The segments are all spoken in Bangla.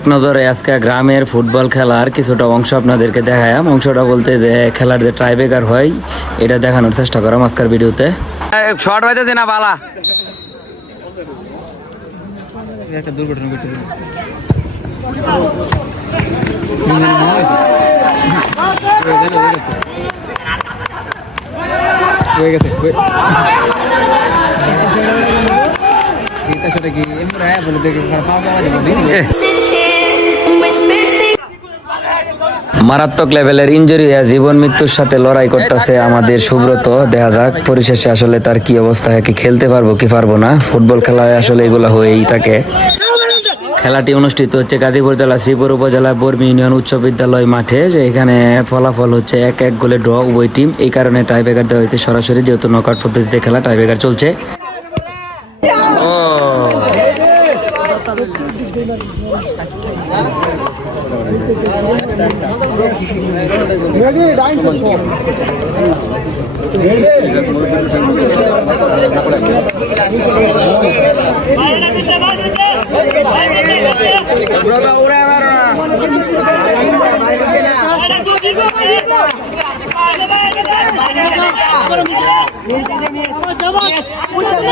এক নজরে আজকে গ্রামের ফুটবল খেলার কিছুটা অংশ আপনাদেরকে দেখায়াম অংশটা বলতে যে খেলার যে ট্রাইবেকার হয় এটা দেখানোর চেষ্টা করাম আজকের ভিডিওতে। শর্ট বাজে দিনা বালা। একটা দুর্ঘটনা ঘটে হয়ে গেছে সেটা কি? এমন বলে দেখে দাওয়া দেবো মারাত্মক লেভেলের ইঞ্জুরি জীবন মৃত্যুর সাথে লড়াই করতেছে আমাদের সুব্রত। দেখা যাক, পরিশেষে আসলে তার কি অবস্থা, হয়, কি খেলতে পারব, কি পারব না। ফুটবল খেলায় আসলে এগুলো হয়েই থাকে। খেলাটি অনুষ্ঠিত হচ্ছে গাজীপুর জেলা শ্রীপুর উপজেলা বর্মি ইউনিয়ন উচ্চ বিদ্যালয় মাঠে, যে এখানে ফলাফল হচ্ছে এক এক গোলে ড্র, উভয় টিম এই কারণে টাইব্রেকার দেওয়া হয়েছে। সরাসরি যেহেতু নকআউট পদ্ধতিতে খেলা টাইব্রেকার চলছে। Yes, yes, yes.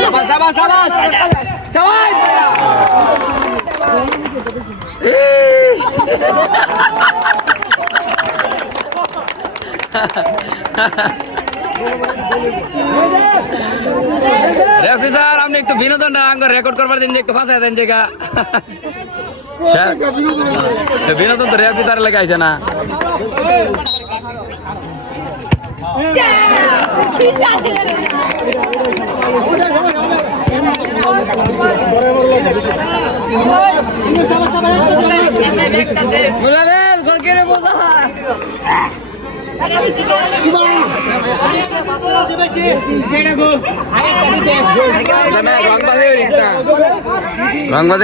Sabar, sabar, sabar. Sabar. রেফ্রিজার আপনি একটু বিনোদনটা আঙ্গ রেকর্ড করবার দিন যে একটু ফাঁসাই দেন জায়গা। বিনোদন তো রেফ্রিজার লেগে না।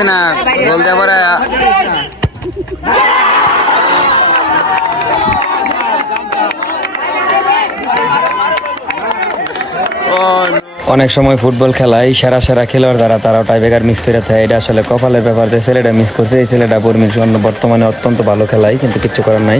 না অনেক সময় ফুটবল খেলায় সেরা সেরা খেলোয়াড় দ্বারা তারাও টাইব্রেকার মিস করে থাকে। এটা আসলে কপালের ব্যাপার যে ছেলেটা মিস করছে, এই ছেলেটা বর্মির জন্য বর্তমানে অত্যন্ত ভালো খেলায় কিন্তু কিচ্ছু করার নাই।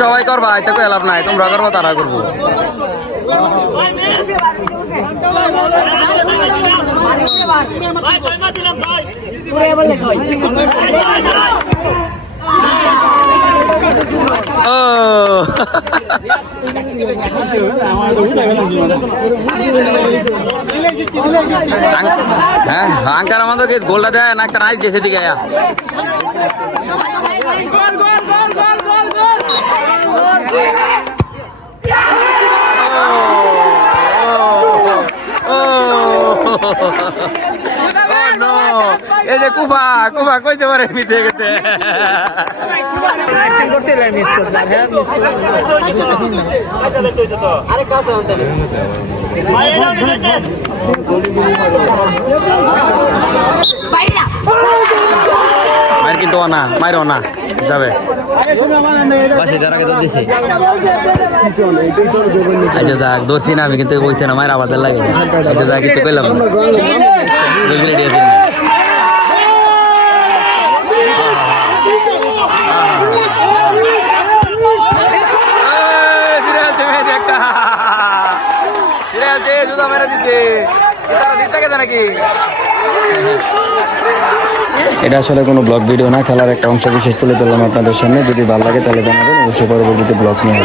সবাই করবা এটা কই লাভ নাই তোমরা করব তারা করব। ও হ্যাঁ আঙ্কার আমাদেরকে গোলটা দেয় না একটা নাইট এই যে কুফা কুফা কইতে পারে মিথে গেছে মায়ের কিন্তু অনা মায়ের অনা যাবে। পাশে যারা তো দিছে। আচ্ছা দেখ দোষী না আমি কিন্তু বলছি না মায়ের আবার লাগে। আচ্ছা দেখ কিন্তু কইলাম না বুঝলি দিয়ে দিন এই, ফিরে আসছে ভাই, একটা। ফিরে আসছে, এটা আসলে কোনো ব্লগ ভিডিও না, খেলার একটা অংশ বিশেষ তুলে ধরলাম আপনাদের সামনে। যদি ভালো লাগে তাহলে জানাবেন, অবশ্যই পরবর্তীতে ব্লগ নিয়ে